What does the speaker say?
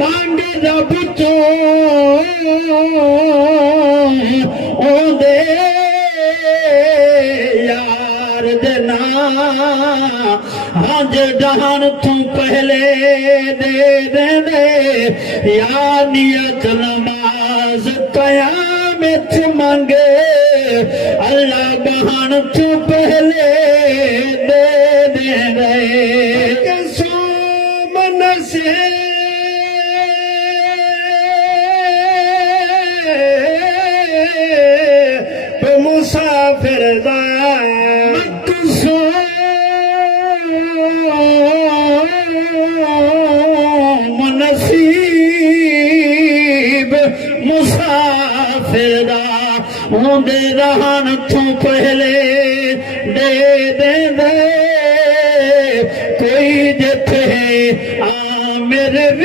मंग रब तो ओंदे यार देना हज डहन तू पहले दे दे या नियत नमाज कयामत मंगे अल्लाह बहन तू पहले दे दे सो मन से मुसाफिर नसीब मुसाफिर दा होंदे रहन तू पहले